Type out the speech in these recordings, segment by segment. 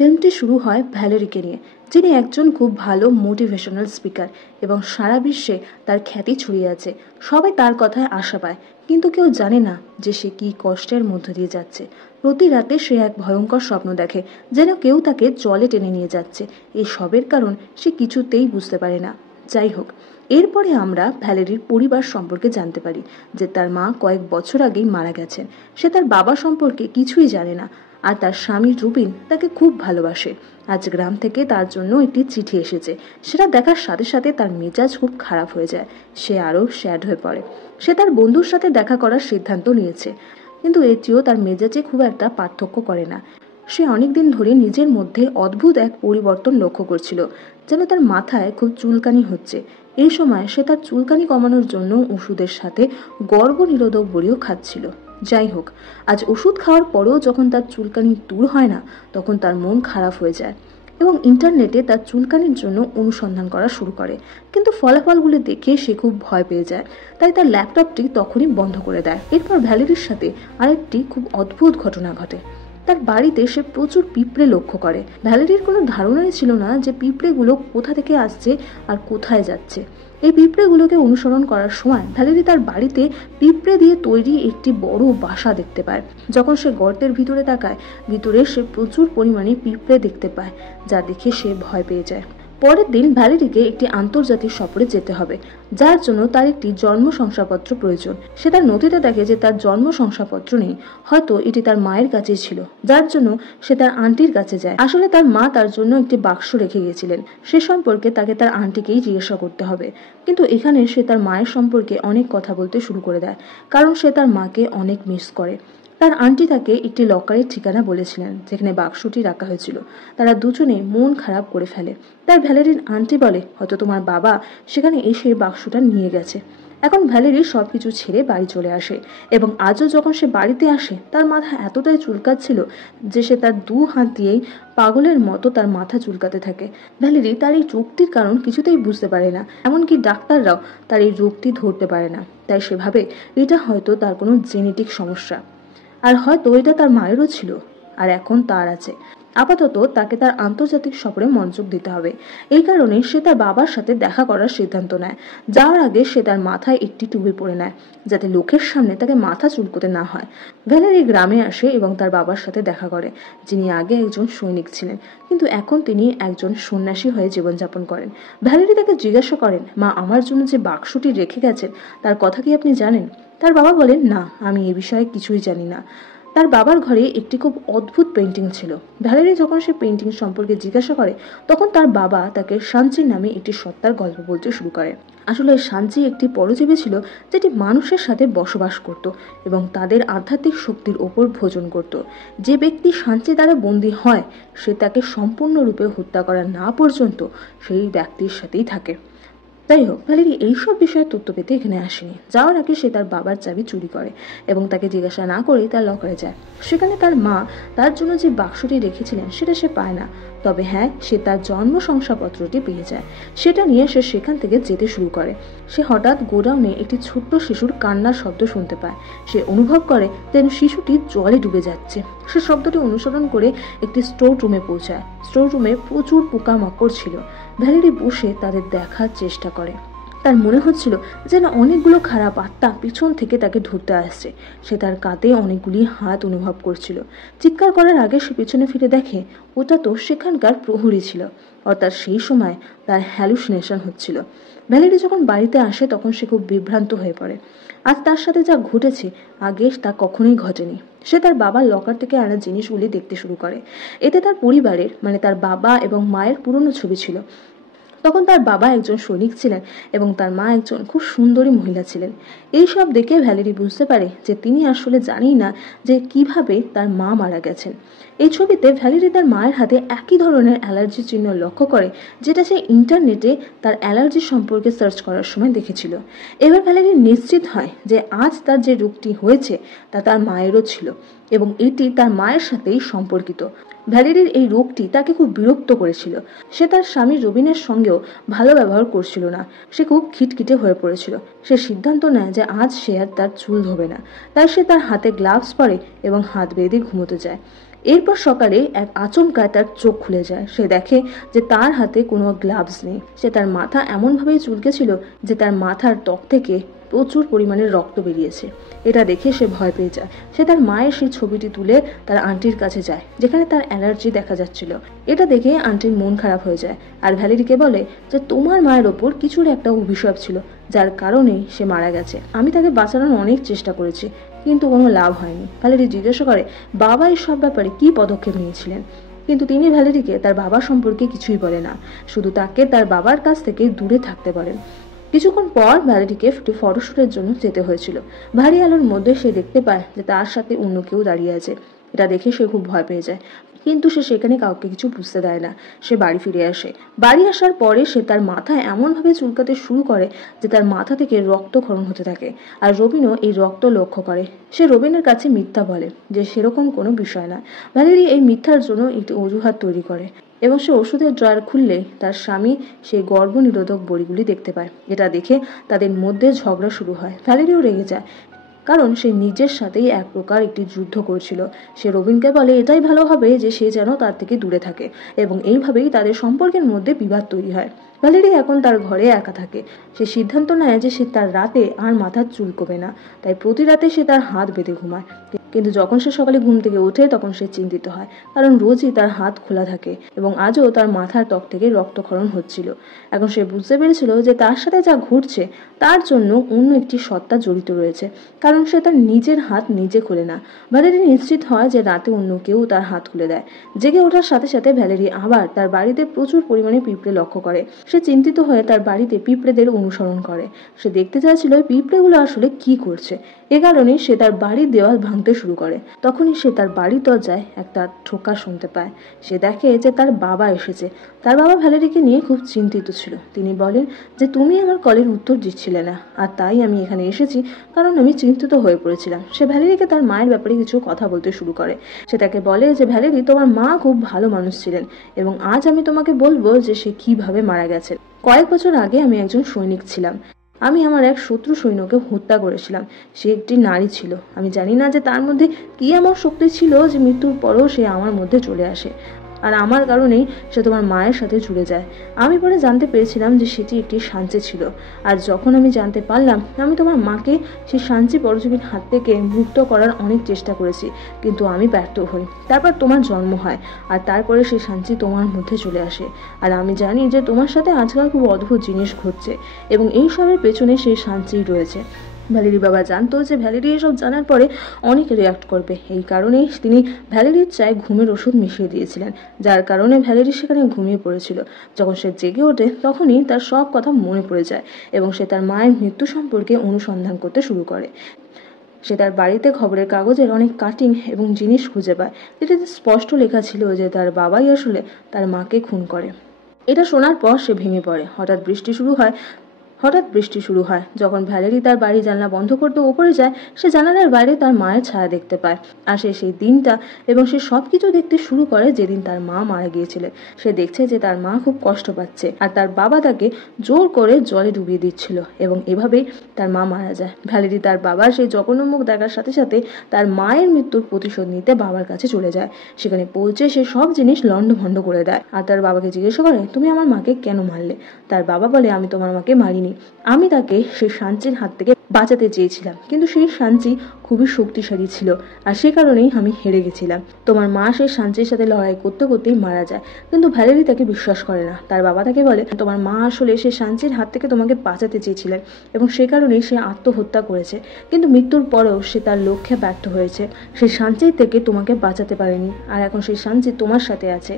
ফিল্মটি শুরু হয় ভ্যালেরিকে নিয়ে, যিনি একজন খুব ভালো মোটিভেশনাল স্পিকার এবং সারা বিশ্বে তার খ্যাতি ছড়িয়ে আছে। সবাই তার কথায় আশা পায়, কিন্তু কেউ জানে না যে সে কি কষ্টের মধ্য দিয়ে যাচ্ছে। প্রতি রাতে সে এক ভয়ঙ্কর স্বপ্ন দেখে, যেন কেউ তাকে জলে টেনে নিয়ে যাচ্ছে। এই সবের কারণ সে কিছুতেই বুঝতে পারে না। যাই হোক, এরপরে আমরা ভ্যালেরির পরিবার সম্পর্কে জানতে পারি যে তার মা কয়েক বছর আগেই মারা গেছেন। সে তার বাবা সম্পর্কে কিছুই জানে না, আর তার স্বামী রুবিন তাকে খুব ভালোবাসে। আজ গ্রাম থেকে তার জন্য একটি চিঠি এসেছে। সেটা দেখার সাথে সাথে তার মেজাজ খুব খারাপ হয়ে যায়। সে আরও স্যাড হয়ে পড়ে। সে তার বন্ধুর সাথে দেখা করার সিদ্ধান্ত নিয়েছে, কিন্তু এটিও তার মেজাজে খুব একটা পার্থক্য করে না। সে অনেকদিন ধরে নিজের মধ্যে অদ্ভুত এক পরিবর্তন লক্ষ্য করছিল, যেন তার মাথায় খুব চুলকানি হচ্ছে। এই সময় সে তার চুলকানি কমানোর জন্য ওষুধের সাথে গর্ভনিরোধক বড়িও খাচ্ছিল। যাই হোক, আজ ওষুধ খাওয়ার পরেও যখন তার চুলকানি দূর হয় না, তখন তার মন খারাপ হয়ে যায় এবং ইন্টারনেটে তার চুলকানির জন্য অনুসন্ধান করা শুরু করে। কিন্তু ফলাফলগুলো দেখে সে খুব ভয় পেয়ে যায়, তাই তার ল্যাপটপটি তখনই বন্ধ করে দেয়। এরপর ভ্যালেরির সাথে আরেকটি খুব অদ্ভুত ঘটনা ঘটে। তার বাড়িতে সে প্রচুর পিঁপড়ে লক্ষ্য করে। ভ্যালেরির কোনো ধারণাই ছিল না যে পিঁপড়েগুলো কোথা থেকে আসছে আর কোথায় যাচ্ছে। এই পিঁপড়েগুলোকে অনুসরণ করার সময় ভ্যালেরি তার বাড়িতে পিঁপড়ে দিয়ে তৈরি একটি বড় বাসা দেখতে পায়। যখন সে গর্তের ভিতরে তাকায়, ভিতরে সে প্রচুর পরিমাণে পিঁপড়ে দেখতে পায়, যা দেখে সে ভয় পেয়ে যায়। পরের দিন ভ্যালেরিকে একটি আন্তর্জাতিক সফরে যেতে হবে, যার জন্য তার একটি জন্ম শংসাপত্র প্রয়োজন। সে তার নথিতে দেখে যে তার জন্ম শংসাপত্র নেই। হয়তো এটি তার মায়ের কাছেই ছিল, যার জন্য সে তার আন্টির কাছে যায়। আসলে তার মা তার জন্য একটি বাক্স রেখে গিয়েছিলেন। সে সম্পর্কে তাকে তার আন্টিকেই জিজ্ঞাসা করতে হবে। কিন্তু এখানে সে তার মায়ের সম্পর্কে অনেক কথা বলতে শুরু করে দেয়, কারণ সে তার মাকে অনেক মিস করে। তার আন্টি তাকে একটি লকারের ঠিকানা বলেছিলেন, যেখানে বাক্সটি রাখা হয়েছিল। তারা দুজনে মন খারাপ করে ফেলে। তার ভ্যালেরির আন্টি বলে, হয়তো তোমার বাবা সেখানে এসে বাক্সটা নিয়ে গেছে। এখন ভ্যালেরি সবকিছু ছেড়ে বাড়ি চলে আসে, এবং আজও যখন সে বাড়িতে আসে, তার মাথা এতটাই চুলকাচ্ছিল যে সে তার 2 হাত দিয়েই পাগলের মতো তার মাথা চুলকাতে থাকে। ভ্যালেরি তার এই রোগটির কারণ কিছুতেই বুঝতে পারে না, এমনকি ডাক্তাররাও তার এই রোগটি ধরতে পারে না। তাই সে ভাবে এটা হয়তো তার কোনো জেনেটিক সমস্যা, আর হয়তো এটা তার মায়েরও ছিল, আর এখন তার আছে। আপাতত তাকে তার আন্তর্জাতিক সফরে মনোযোগ দিতে হবে। এই কারণে সে তার বাবার সাথে দেখা করার সিদ্ধান্ত নেয়। যাওয়ার আগে সে তার মাথায় একটি টুপি পরে নেয়, যাতে লোকের সামনে তাকে মাথা চুলকোতে না হয়। ভ্যালেরি গ্রামে আসে এবং তার বাবার সাথে দেখা করে, যিনি আগে একজন সৈনিক ছিলেন, কিন্তু এখন তিনি একজন সন্ন্যাসী হয়ে জীবনযাপন করেন। ভ্যালেরি তাকে জিজ্ঞাসা করেন, মা আমার জন্য যে বাক্সটি রেখে গেছেন তার কথা কি আপনি জানেন? তার বাবা বলেন, না, আমি এ বিষয়ে কিছুই জানি না। তার বাবার ঘরে একটি খুব অদ্ভুত পেন্টিং ছিল। ভ্যালেরি যখন সে পেন্টিং সম্পর্কে জিজ্ঞাসা করে, তখন তার বাবা তাকে সাঞ্চি নামে একটি সত্তার গল্প বলতে শুরু করে। আসলে সাঞ্চি একটি পরজীবী ছিল, যেটি মানুষের সাথে বসবাস করত এবং তাদের আধ্যাত্মিক শক্তির ওপর ভোজন করত। যে ব্যক্তি সাঞ্চি দ্বারা বন্দী হয়, সে তাকে সম্পূর্ণরূপে হত্যা করা না পর্যন্ত সেই ব্যক্তির সাথেই থাকে। যাই হোক, ভ্যালেরি এইসব বিষয়ে তথ্য পেতে এখানে আসেনি। যাওয়ার আগে সে তার বাবার চাবি চুরি করে এবং তাকে জিজ্ঞাসা না করেই তার লকারে যায়। সেখানে তার মা তার জন্য যে বাক্সটি রেখেছিলেন সেটা সে পায় না, তবে হ্যাঁ, সে তার জন্ম শংসাপত্রটি পেয়ে যায়। সেটা নিয়ে সে সেখান থেকে যেতে শুরু করে। সে হঠাৎ গোডাউনে একটি ছোট্ট শিশুর কান্নার শব্দ শুনতে পায়। সে অনুভব করে যেন শিশুটি জলে ডুবে যাচ্ছে। সে শব্দটি অনুসরণ করে একটি স্টোর রুমে পৌঁছায়। স্টোর রুমে প্রচুর পোকামাকড় ছিল। ভ্যালেরি বসে তাদের দেখার চেষ্টা করে। তার মনে হচ্ছিল যেন অনেকগুলো খারাপ আত্মা পিছন থেকে তাকে ধরতে আসছে। সে তার কাঁধে অনেকগুলি হাত অনুভব করছিল। চিৎকার করার আগে সে পিছনে ফিরে দেখে ওটা তো সেখানকার প্রহরী ছিল, অর্থাৎ সেই সময় তার হ্যালুসিনেশন হচ্ছিল। ভ্যালেরি যখন বাড়িতে আসে তখন সে খুব বিভ্রান্ত হয়ে পড়ে। আজ তার সাথে যা ঘটেছে আগে তা কখনোই ঘটেনি। সে তার বাবার লকার থেকে আনা জিনিসগুলি দেখতে শুরু করে। এতে তার পরিবারের, মানে তার বাবা এবং মায়ের পুরনো ছবি ছিল। তখন তার বাবা একজন সৈনিক ছিলেন এবং তার মা একজন খুব সুন্দরী মহিলা ছিলেন। এই সব দেখে ভ্যালেরি বুঝতে পারে যে তিনি আসলে জানেই না যে কিভাবে তার মা মারা গেছেন। এই ছবিতে ভ্যালেরি তার মায়ের হাতে একই ধরনের অ্যালার্জির চিহ্ন লক্ষ্য করে, যেটা সে ইন্টারনেটে তার অ্যালার্জি সম্পর্কে সার্চ করার সময় দেখেছিল। এবার ভ্যালেরি নিশ্চিত হয় যে আজ তার যে রোগটি হয়েছে তা তার মায়েরও ছিল এবং এটি তার মায়ের সাথেই সম্পর্কিত। ভ্যালেরির এই রোগটি তাকে খুব বিরক্ত করেছিল। সে তার স্বামী রবিনের সঙ্গেও ভালো ব্যবহার করছিল না। সে খুব খিটখিটে হয়ে পড়েছিল। সে সিদ্ধান্ত নেয় যে আজ সে আর তার চুল ধোবে না। তাই সে তার হাতে গ্লাভস পরে এবং হাত বেঁধে ঘুমোতে যায়। এরপর সকালে এক আচমকায় তার চোখ খুলে যায়। সে দেখে যে তার হাতে কোনো গ্লাভস নেই। সে তার মাথা এমনভাবেই চুলকেছিল যে তার মাথার ত্বক থেকে প্রচুর পরিমাণে রক্ত বেরিয়েছে। এটা দেখে সে ভয় পেয়ে যায়। সে তার মায়ের সেই ছবিটি তুলে তার আন্টির কাছে যায়, যেখানে তার অ্যালার্জি দেখা যাচ্ছিল। এটা দেখে আন্টির মন খারাপ হয়ে যায় আর ভ্যালেরিকে বলে যে তোমার মায়ের ওপর কিছুর একটা অভিশাপ ছিল, যার কারণে সে মারা গেছে। আমি তাকে বাঁচানোর অনেক চেষ্টা করেছি, কিন্তু কোনো লাভ হয়নি। ভ্যালেরি জিজ্ঞাসা করে বাবা এসব ব্যাপারে কি পদক্ষেপ নিয়েছিলেন, কিন্তু তিনি ভ্যালেরিকে তার বাবা সম্পর্কে কিছুই বলে না, শুধু তাকে তার বাবার কাছ থেকে দূরে থাকতে বলেন। কিছুক্ষণ পর ভ্যালেরিকে একটি ফটোশুটের জন্য যেতে হয়েছিল। ভারী আলোর মধ্যে সে দেখতে পায় যে তার সাথে অন্য কেউ দাঁড়িয়ে আছে। এটা দেখে সে খুব ভয় পেয়ে যায়, কিন্তু সে সেখানে কাউকে কিছু বুঝতে দেয় না। সে বাড়ি ফিরে আসে। বাড়ি আসার পরে সে তার মাথা এমনভাবে চুলকাতে শুরু করে যে তার মাথা থেকে রক্তক্ষরণ হতে থাকে। আর রবিনও এই রক্ত লক্ষ্য করে। সে রবিনের কাছে মিথ্যা বলে যে সেরকম কোনো বিষয় না। ভ্যালেরি এই মিথ্যার জন্য একটি অজুহাত তৈরি করে এবং সে ওষুধের ড্রয়ার খুললে তার স্বামী সেই গর্ভনিরোধক বড়িগুলি দেখতে পায়। এটা দেখে তাদের মধ্যে ঝগড়া শুরু হয়। ভ্যালেরিও রেগে যায়, কারণ সে নিজের সাথেই এক প্রকার একটি যুদ্ধ করছিল। সে রবিনকে বলে এটাই ভালো হবে যে সে যেন তার থেকে দূরে থাকে, এবং এইভাবেই তাদের সম্পর্কের মধ্যে বিবাদ তৈরি হয়। ভ্যালেরি এখন তার ঘরে একা থাকে। সে সিদ্ধান্ত নেয় যে সে তার রাতে আর মাথার চুলকোবে না, তাই প্রতি রাতে সে তার হাত বেঁধে ঘুমায়। কিন্তু যখন সে সকালে ঘুম থেকে ওঠে তখন সে চিন্তিত হয়, কারণ রোজই তার হাত খোলা থাকে এবং আজও তার মাথার ত্বক থেকে রক্তক্ষরণ হচ্ছিল। এখন সে বুঝতে পেরেছিল যে তার সাথে যা ঘটছে তার জন্য অন্য একটি সত্তা জড়িত রয়েছে, কারণ সে তার নিজের হাত নিজে খুলে না। ভ্যালেরি নিশ্চিত হয় যে রাতে অন্য কেউ তার হাত খুলে দেয়। জেগে ওঠার সাথে সাথে ভ্যালেরি আবার তার বাড়িতে প্রচুর পরিমাণে পিঁপড়ে লক্ষ্য করে। সে চিন্তিত হয়ে তার বাড়িতে পিঁপড়েদের অনুসরণ করে। সে দেখতে চাইছিল পিঁপড়েগুলো আসলে কি করছে। এ কারণে সে তার বাড়ির দেওয়াল ভাঙতে শুরু করে। তখনই সে তার বাড়ির দরজায় একটা ঠোকা শুনতে পায়। সে দেখে যে তার বাবা এসেছে। তার বাবা ভ্যালেরিকে নিয়ে খুব চিন্তিত ছিল। তিনি বলেন যে তুমি আমার কলের উত্তর দিচ্ছিলে না, আর তাই আমি এখানে এসেছি, কারণ আমি চিন্তিত হয়ে পড়েছিলাম। সে ভ্যালেরিকে তার মায়ের ব্যাপারে কিছু কথা বলতে শুরু করে। সে তাকে বলে যে ভ্যালেরি, তোমার মা খুব ভালো মানুষ ছিলেন, এবং আজ আমি তোমাকে বলবো যে সে কিভাবে মারা গেছে। কয়েক বছর আগে আমি একজন সৈনিক ছিলাম। আমি আমার এক শত্রু সৈন্যকে হত্যা করেছিলাম। সে একটি নারী ছিল। আমি জানি না যে তার মধ্যে কি এমন শক্তি ছিল যে মৃত্যুর পরেও সে আমার মধ্যে চলে আসে, আর আমার কারণেই সে তোমার মায়ের সাথে জুড়ে যায়। আমি পরে জানতে পেরেছিলাম যে সেটি একটি সাঞ্চি ছিল, আর যখন আমি জানতে পারলাম আমি তোমার মাকে সেই সাঞ্চি পরজীবীর হাত থেকে মুক্ত করার অনেক চেষ্টা করেছি, কিন্তু আমি ব্যর্থ হই। তারপর তোমার জন্ম হয়, আর তারপরে সেই সাঞ্চি তোমার মধ্যে চলে আসে। আর আমি জানি যে তোমার সাথে আজকাল খুব অদ্ভুত জিনিস ঘটছে, এবং এই সবের পেছনে সেই সাঞ্চিই রয়েছে। ভ্যালেরি বাবা জানতো যে ভ্যালেরি এসব জানার পরে অনেক রিয়াক্ট করবে। এই কারণেই তিনি ভ্যালেরির চায়ে ঘুমের ওষুধ মিশিয়ে দিয়েছিলেন, যার কারণে ভ্যালেরি সেখানে ঘুমিয়ে পড়েছিল। যখন সে জেগে ওঠে তখনই তার সব কথা মনে পড়ে যায়, এবং সে তার মায়ের মৃত্যু সম্পর্কে অনুসন্ধান করতে শুরু করে। সে তার বাড়িতে খবরের কাগজের অনেক কাটিং এবং জিনিস খুঁজে পায়, যেটাতে স্পষ্ট লেখা ছিল যে তার বাবাই আসলে তার মাকে খুন করে। এটা শোনার পর সে ভেঙে পড়ে। হঠাৎ বৃষ্টি শুরু হয়। যখন ভ্যালেরি তার বাড়ি জানলা বন্ধ করতে উপরে যায়, সে জানালার বাইরে তার মায়ের ছায়া দেখতে পায়। আসে সেই দিনটা, এবং সে সবকিছু দেখতে শুরু করে যেদিন তার মা মারা গিয়েছিলেন। সে দেখছে যে তার মা খুব কষ্ট পাচ্ছে, আর তার বাবা তাকে জোর করে জলে ডুবিয়ে দিচ্ছিল, এবং এভাবেই তার মা মারা যায়। ভ্যালেরি তার বাবার সেই জঘন্য মুখ দেখার সাথে সাথে তার মায়ের মৃত্যুর প্রতিশোধ নিতে বাবার কাছে চলে যায়। সেখানে পৌঁছে সে সব জিনিস লণ্ডভণ্ড করে দেয়, আর তার বাবাকে জিজ্ঞাসা করে তুমি আমার মাকে কেন মারলে। তার বাবা বলে আমি তোমার মাকে মারিনি, আমি তাকে সেই সাঞ্চির হাত থেকে বাঁচাতে চেয়েছিলাম, কিন্তু সেই সাঞ্চি খুবই শক্তিশালী ছিল, আর সে কারণেই আমি হেরে গেছিলাম। তোমার মা সেই সাঞ্চির সাথে লড়াই করতে করতেই মারা যায়, কিন্তু ভ্যালেরি তাকে বিশ্বাস করে না। তার বাবা তাকে বলে তোমার মা আসলে সেই সাঞ্চির হাত থেকে তোমাকে বাঁচাতে চেয়েছিলেন, এবং সে কারণেই সে আত্মহত্যা করেছে, কিন্তু মৃত্যুর পরেও সে তার লক্ষ্যে ব্যর্থ হয়েছে। সেই সাঞ্চির থেকে তোমাকে বাঁচাতে পারেনি, আর এখন সেই সাঞ্চি তোমার সাথে আছে,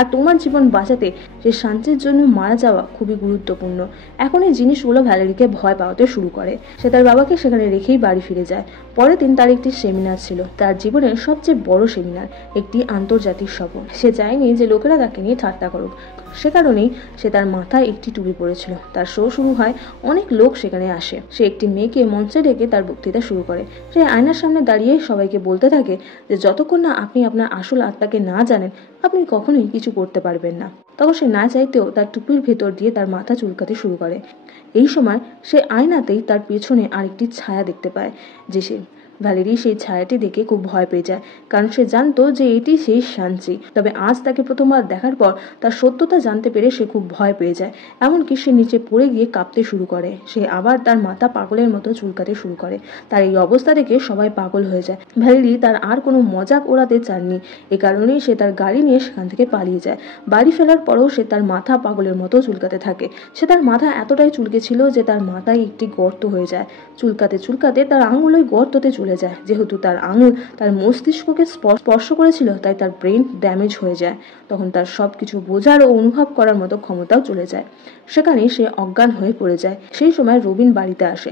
আর তোমার জীবন বাঁচাতে সেই শান্তির জন্য মারা যাওয়া খুবই গুরুত্বপূর্ণ। এখন এই জিনিসগুলো ভ্যালেরিকে ভয় পাওয়াতে শুরু করে। সে তার বাবাকে সেখানে রেখেই বাড়ি ফিরে যায়। পরের দিন তার একটি সেমিনার ছিল, তার জীবনের সবচেয়ে বড় সেমিনার, একটি আন্তর্জাতিক সফর। সে চায়নি যে লোকেরা তাকে নিয়ে ঠাট্টা করুক, সে কারণেই সে তার মাথায় একটি টুপি পরেছিল। তার শো শুরু হয়, অনেক লোক সেখানে আসে। সে একটি মেয়েকে মঞ্চে ডেকে তার বক্তৃতা শুরু করে। সে আয়নার সামনে দাঁড়িয়ে সবাইকে বলতে থাকে যে যতক্ষণ না আপনি আপনার আসল আত্মাকে না জানেন, আপনি কখনোই কিছু করতে পারবেন না। তখন সে না চাইতেও তার টুপির ভেতর দিয়ে তার মাথা চুলকাতে শুরু করে। এই সময় সে আয়নাতেই তার পেছনে আরেকটি ছায়া দেখতে পায়, যে সে ভ্যালেরি সেই ছায়াটি দেখে খুব ভয় পেয়ে যায়, কারণ সে জানতো যে এটি সেই শাঞ্চি। তবে আজ তাকে প্রথমবার দেখার পর তার সত্যতা জানতে পেরে সে খুব ভয় পেয়ে যায়। এমনকি সে নিচে পড়ে গিয়ে কাঁপতে শুরু করে। সে আবার তার মাথা পাগলের মতো চুলকাতে শুরু করে। তার এই অবস্থা দেখে সবাই পাগল হয়ে যায়। ভ্যালেরি তার আর কোনো মজাক ওড়াতে চাননি, এ কারণেই সে তার গাড়ি নিয়ে সেখান থেকে পালিয়ে যায়। বাড়ি ফেরার পরেও সে তার মাথা পাগলের মতো চুলকাতে থাকে। সে তার মাথা এতটাই চুলকেছিল যে তার মাথায় একটি গর্ত হয়ে যায়। চুলকাতে চুলকাতে তার আঙুল ওই গর্ততে চলে যায়। যেহেতু তার আঙুল তার মস্তিষ্ককে স্পর্শ করেছিল, তাই তার ব্রেন ড্যামেজ হয়ে যায়। তখন তার সবকিছু বোঝার ও অনুভব করার মতো ক্ষমতাও চলে যায়। সেখানে সে অজ্ঞান হয়ে পড়ে যায়। সেই সময় রবিন বাড়িতে আসে।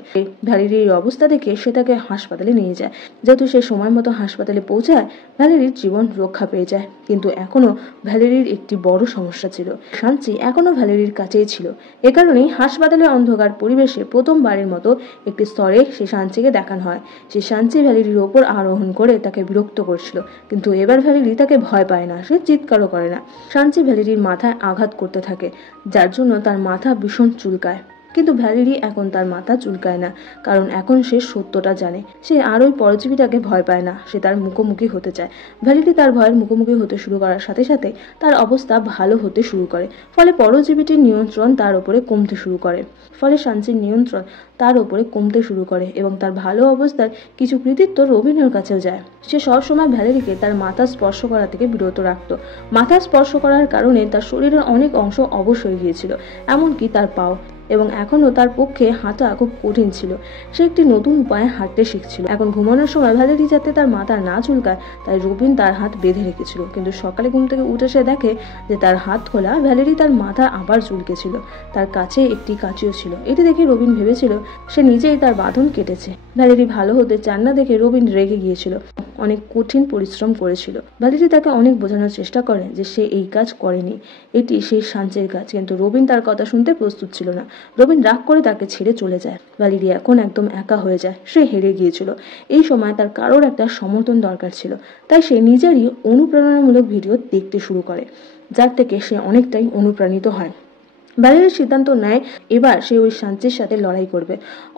ভ্যালেরির এই অবস্থা দেখে সে তাকে হাসপাতালে নিয়ে যায়। যেহেতু সে সময় মতো হাসপাতালে পৌঁছায়, ভ্যালেরির জীবন রক্ষা পেয়ে যায়। কিন্তু এখনো ভ্যালেরির একটি বড় সমস্যা ছিল। শাঞ্চি এখনো ভ্যালেরির কাছেই ছিল। এ কারণেই হাসপাতালে অন্ধকার পরিবেশে প্রথমবারের মতো একটি স্তরে সে শাঞ্চিকে দেখানো হয়। সে শাঞ্চি ভ্যালেরির ওপর আরোহণ করে তাকে বিরক্ত করছিল, কিন্তু এবার ভ্যালেরি তাকে ভয় পায় না, সে চিৎকারও করে না। শাঞ্চি ভ্যালেরির মাথায় আঘাত করতে থাকে, যার জন্য তার মাথা ভীষণ চুলকায়। কিন্তু ভ্যালেরি এখন তার মাথা চুলকায় না, কারণ এখন সে সত্যটা জানে। সে আর ওই পরজীবীটাকে ভয় পায় না, সে তার মুখোমুখি হতে চায়। ভ্যালেরি তার ভয়ের মুখোমুখি হতে শুরু করার সাথে সাথে তার অবস্থা ভালো হতে শুরু করে। ফলে পরজীবীটির নিয়ন্ত্রণ তার উপরে কমতে শুরু করে। ফলে শাঞ্চির নিয়ন্ত্রণ তার উপরে কমতে শুরু করে এবং তার ভালো অবস্থার কিছু কৃতিত্ব রবিনের কাছেও যায়। সে সবসময় ভ্যালেরিকে তার মাথা স্পর্শ করা থেকে বিরত রাখত। মাথা স্পর্শ করার কারণে তার শরীরের অনেক অংশ অবশ হয়ে গিয়েছিল, এমনকি তার পাও, এবং এখনও তার পক্ষে হাঁটা খুব কঠিন ছিল। সে একটি নতুন উপায়ে হাঁটতে শিখছিল। এখন ঘুমানোর সময় ভ্যালেরি যাতে তার মাথা না চুলকায়, তাই রবিন তার হাত বেঁধে রেখেছিল। কিন্তু সকালে ঘুম থেকে উঠে সে দেখে যে তার হাত খোলা। ভ্যালেরি তার মাথা আবার চুলকেছিল। তার কাছে একটি কাঁচিও ছিল। এটি দেখে রবিন ভেবেছিল সে নিজেই তার বাঁধন কেটেছে। ভ্যালেরি ভালো হতে চান না দেখে রবিন রেগে গিয়েছিল, অনেক কঠিন পরিশ্রম করেছিল। ভ্যালেরি তাকে অনেক বোঝানোর চেষ্টা করে যে সে এই কাজ করেনি, এটি সেই শাঞ্চির কাজ, কিন্তু রবিন তার কথা শুনতে প্রস্তুত ছিল না। রবিন রাগ করে তাকে ছেড়ে চলে যায়। ভ্যালেরি এখন একদম একা হয়ে যায়। সে হেরে গিয়েছিল। এই সময় তার কারোর একটা সমর্থন দরকার ছিল, তাই সে নিজেরই অনুপ্রেরণামূলক ভিডিও দেখতে শুরু করে, যার থেকে সে অনেকটাই অনুপ্রাণিত হয়। ভ্যালেরি সিদ্ধান্ত নেয় এবার সে ওই শাঞ্চির সাথে লড়াই করবে,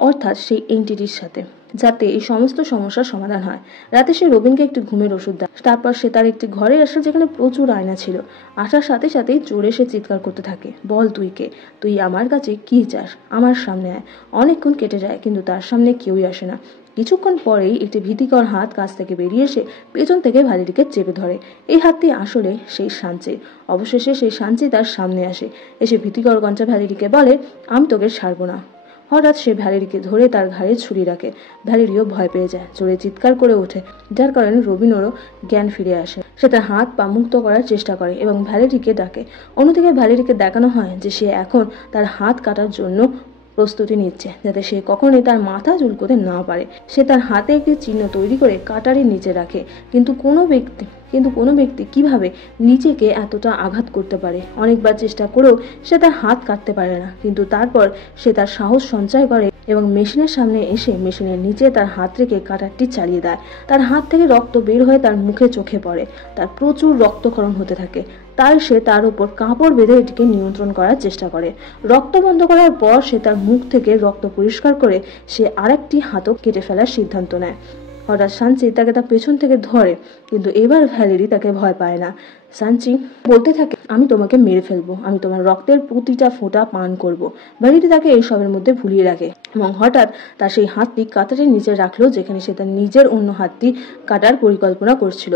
অর্থাৎ সেই এন্টিটির সাথে, যাতে এই সমস্ত সমস্যার সমাধান হয়। রাতে সে রবিনকে একটি ঘুমের ওষুধ দেয়। তারপর সে তার একটি ঘরে আসে যেখানে প্রচুর আয়না ছিল। আসার সাথে সাথেই জোরে সে চিৎকার করতে থাকে, বল তুই কে, তুই আমার কাছে কি চাস, আমার সামনে আয়। অনেকক্ষণ কেটে যায়, কিন্তু তার সামনে কেউই আসে না। কিছুক্ষণ পরেই একটি ভীতিকর হাত কাছ থেকে বেরিয়ে এসে পেছন থেকে ভ্যালেরিকে চেপে ধরে। এই হাতটি আসলে সেই শাঞ্চি। অবশেষে সেই শাঞ্চি তার সামনে আসে, এসে ভীতিকর কণ্ঠে ভ্যালেরিকে বলে, আমি তোকে ছাড়বো না। হঠাৎ সে ভ্যালেরিকে ধরে তার ঘাড়ে ছুরি রাখে। ভ্যালেরিও ভয় পেয়ে যায়, জোরে চিৎকার করে ওঠে, যার কারণে রবিনেরও জ্ঞান ফিরে আসে। সে তার হাত পা মুক্ত করার চেষ্টা করে এবং ভ্যালেরিকে ডাকে। অন্যদিকে ভ্যালেরিকে দেখানো হয় যে সে এখন তার হাত কাটার জন্য প্রস্তুতি নিচ্ছে, যাতে সে কখনোই তার মাথা চুলকোতে না পারে। সে তার হাতে একটি চিহ্ন তৈরি করে কাটারের নিচে রাখে। কিন্তু কোনো ব্যক্তি কিভাবে নিজেকে এতটা আঘাত করতে পারে? অনেকবার চেষ্টা করেও সে তার হাত কাটতে পারে না। কিন্তু তারপর সে তার সাহস সঞ্চয় করে এবং মেশিনের সামনে এসে মেশিনের নিচে তার হাত রেখে কাটারটি চালিয়ে দেয়। তার হাত থেকে রক্ত বের হয়ে তার মুখে চোখে পড়ে। তার প্রচুর রক্তক্ষরণ হতে থাকে। তাই সে তার উপর কাপড় বেঁধে এটিকে নিয়ন্ত্রণ করার চেষ্টা করে। রক্ত বন্ধ করার পর সে তার মুখ থেকে রক্ত পরিষ্কার করে সে আরেকটি হাতও কেটে ফেলার সিদ্ধান্ত নেয়। হঠাৎ শাঞ্চি তাকে তার পেছন থেকে ধরে, কিন্তু এবার ভ্যালেরি তাকে ভয় পায় না। শাঞ্চি বলতে থাকে, আমি তোমাকে মেরে ফেলবো, আমি তোমার রক্তের প্রতিটা ফোঁটা পান করব। ভ্যালেরি তাকে এই সবের মধ্যে ভুলিয়ে রাখে এবং হঠাৎ তার সেই হাতটি কাটারের নিচে রাখলো, যেখানে সে তার নিজের অন্য হাতটি কাটার পরিকল্পনা করছিল।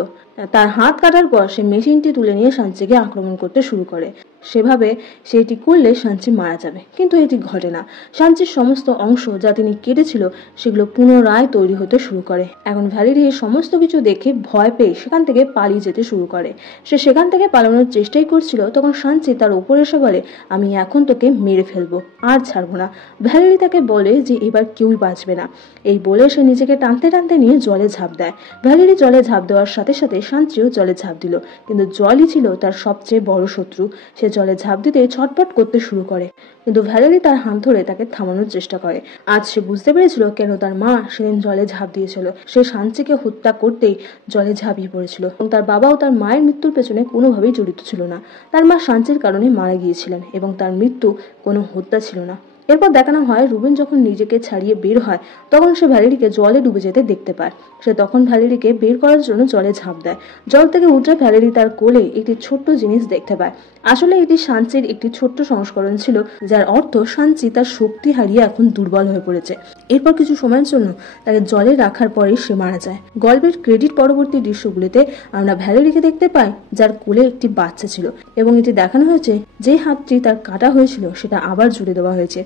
তার হাত কাটার পর সে মেশিনটি তুলে নিয়ে শাঞ্চিকে আক্রমণ করতে শুরু করে। সেভাবে সে এটি করলে শাঞ্চি মারা যাবে, কিন্তু এটি ঘটে না। শাঞ্চির সমস্ত অংশ যা তিনি কেটেছিল সেগুলো পুনরায় তৈরি হতে শুরু করে। এখন ভ্যালেরি এই সমস্ত কিছু দেখে ভয় পেয়ে সেখান থেকে পালিয়ে যেতে শুরু করে। সে সেখান থেকে পালানোর চেষ্টাই করছিল, তখন শাঞ্চি তার উপর এসে বলে, আমি এখন তোকে মেরে ফেলবো, আর ছাড়বো না। ভ্যালেরি তাকে বলে যে এবার কেউই বাঁচবে না। এই বলে সে নিজেকে টানতে টানতে নিয়ে জলে ঝাঁপ দেয়। ভ্যালেরি জলে ঝাঁপ দেওয়ার সাথে সাথে শাঞ্চিও জলে ঝাঁপ দিল, কিন্তু জলই ছিল তার সবচেয়ে বড় শত্রু। সে জলে ঝাঁপ দিতে ছটফট করতে শুরু করে, কিন্তু ভ্যালেরি তার হাত ধরে তাকে থামানোর চেষ্টা করে। আজ সে বুঝতে পেরেছিল কেন তার মা সেদিন জলে ঝাঁপ দিয়েছিল। সে শাঞ্চিকে হত্যা করতেই জলে ঝাঁপিয়ে পড়েছিল এবং তার বাবাও তার মায়ের মৃত্যুর পেছনে কোনোভাবেই জড়িত ছিল না। তার মা শাঞ্চির কারণে মারা গিয়েছিলেন এবং তার মৃত্যু কোনো হত্যা ছিল না। এরপর দেখানো হয় রুবিন যখন নিজেকে ছাড়িয়ে বের হয় তখন সে ভ্যালেরিকে জলে ডুবে যেতে দেখতে পায়। সে তখন ভ্যালেরিকে বের করার জন্য জলে ঝাঁপ দেয়। জল থেকে উঠে ভ্যালেরি তার কোলে একটি ছোট্ট জিনিস দেখতে পায়। আসলে এটি সাঞ্চির একটি ছোট্ট সংস্করণ ছিল, যার অর্থ সাঞ্চি তার শক্তি হারিয়ে এখন দুর্বল হয়ে পড়েছে। এরপর কিছু সময়ের জন্য তাকে জলে রাখার পরেই সে মারা যায়। গল্পের ক্রেডিট পরবর্তী দৃশ্যগুলিতে আমরা ভ্যালেরিকে দেখতে পাই, যার কোলে একটি বাচ্চা ছিল এবং এটি দেখানো হয়েছে যে হাতটি তার কাটা হয়েছিল সেটা আবার জুড়ে দেওয়া হয়েছে।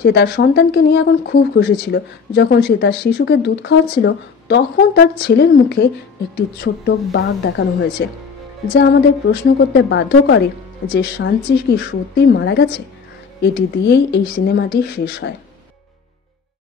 সে তার সন্তানকে নিয়ে এখন খুব খুশি ছিল। যখন সে তার শিশুকে দুধ খাওয়াচ্ছিল তখন তার ছেলের মুখে একটি ছোট্ট বাঘ দেখানো হয়েছে, যা আমাদের প্রশ্ন করতে বাধ্য করে যে সাঞ্চি কি সত্যি মারা গেছে। এটি দিয়েই এই সিনেমাটি শেষ হয়।